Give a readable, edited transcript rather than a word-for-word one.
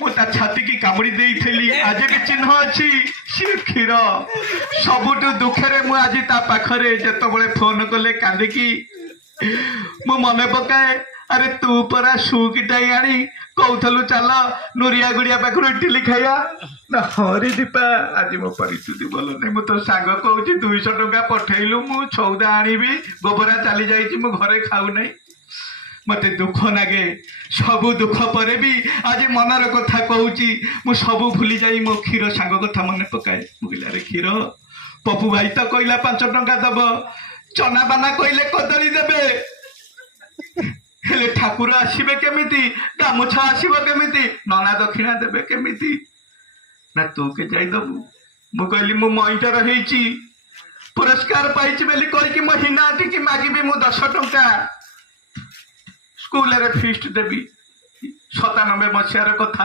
ମୁଁ ତା ଛାତିକି କାମୁଡ଼ି ଦେଇଥିଲି ଆଜି ବି ଚିହ୍ନ ଅଛି ସେ କ୍ଷୀର ସବୁଠୁ ଦୁଃଖରେ ମୁଁ ଆଜି ତା ପାଖରେ ଯେତେବେଳେ ଫୋନ କଲେ କାନ୍ଦିକି ମୁଁ ମନେ ପକାଏ ଆରେ ତୁ ପରା ସୁକିଟାଇ ଆଣି କହୁଥିଲୁ ଚାଲ ନୁରିଆ ଗୁଡିଆ ପାଖରୁ ଇଟିଲି ଖାଇବା ନା ହରି ଦୀପା ଆଜି ମୋ ପରିସ୍ଥିତି ଭଲ ନାହିଁ ମୁଁ ତୋ ସାଙ୍ଗ କହୁଛି 200 ଟଙ୍କା ପଠେଇଲୁ ମୁଁ ସଉଦା ଆଣିବି ଗୋବରା ଚାଲି ଯାଇଛି ମୁଁ ଘରେ ଖାଉନାହିଁ मते दुख नागे सबु दुख पर भी आज मनर कथा कहूँ मु सबु भूली जाई मो क्षीर सांग कथा मन पकाए मुझे क्षीर पपु भाई तो कहला 5 टंका दब चना बाना कहले कदली देबे हेले ठाकुर आसबे केमिति गामुछा आसब केमिति नना दक्षिणा देबे केमिति ना तू के जाई दबु मु कहली मु मईटर हेची पुरस्कार पाइछि बेली कहि मो हिना टिकी मागिबे मु 10 टंका स्कूल रे फीस्ट देवी 97 मसीहार कथा